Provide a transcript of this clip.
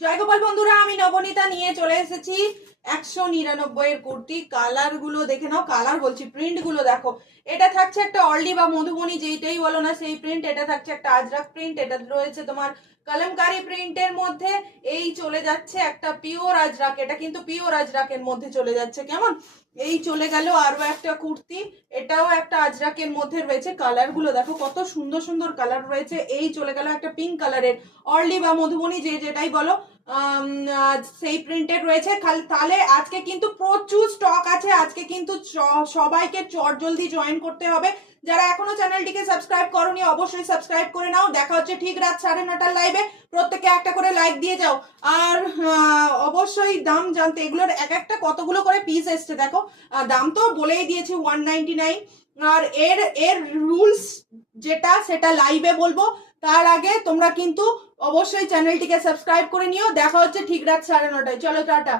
জয়গোপাল বন্ধুরা আমি নবনীতা নিয়ে চলে এসেছি। একশো নিরানব্বই এর কুর্তি। কালারগুলো দেখে নাও, কালার বলছি প্রিন্টগুলো দেখো। এটা থাকছে একটা অল্ডি বা মধুবনী, যেইটাই বলো না সেই প্রিন্ট। এটা থাকছে একটা আজরাক প্রিন্ট, এটা রয়েছে তোমার কলমকারি প্রিন্টের মধ্যে। এই চলে যাচ্ছে একটা পিওর আজরাক, এটা কিন্তু পিওর আজরাকের মধ্যে চলে যাচ্ছে, কেমন? এই চলে গেল আরও একটা কুর্তি, এটাও একটা আজরাকের মধ্যে রয়েছে। কালারগুলো দেখো, কত সুন্দর সুন্দর কালার রয়েছে। এই চলে গেল একটা পিঙ্ক কালারের অর্লি বা মধুবনী, যে যেটাই বলো সেই প্রিন্টেড রয়েছে। তাহলে আজকে কিন্তু প্রচুর স্টক আছে। আজকে কিন্তু সবাইকে চট জলদি জয়েন করতে হবে। যারা এখনও চ্যানেলটিকে সাবস্ক্রাইব করনি, অবশ্যই সাবস্ক্রাইব করে নাও। দেখা হচ্ছে ঠিক রাত সাড়ে নটার লাইভে প্রত্যেকে একটা করে লাইক দিয়ে যাও। আর অবশ্যই দাম জানতে, এগুলোর এক একটা কতগুলো করে পিস এসছে দেখো। দাম তো বলেই দিয়েছি ওয়ান নাইনটি নাইন আর এর এর রুলস যেটা, সেটা লাইভে বলব। তার আগে তোমরা কিন্তু অবশ্যই চ্যানেলটিকে সাবস্ক্রাইব করে নিও। দেখা হচ্ছে ঠিক রাত সাড়ে নটায়। চলো টাটা।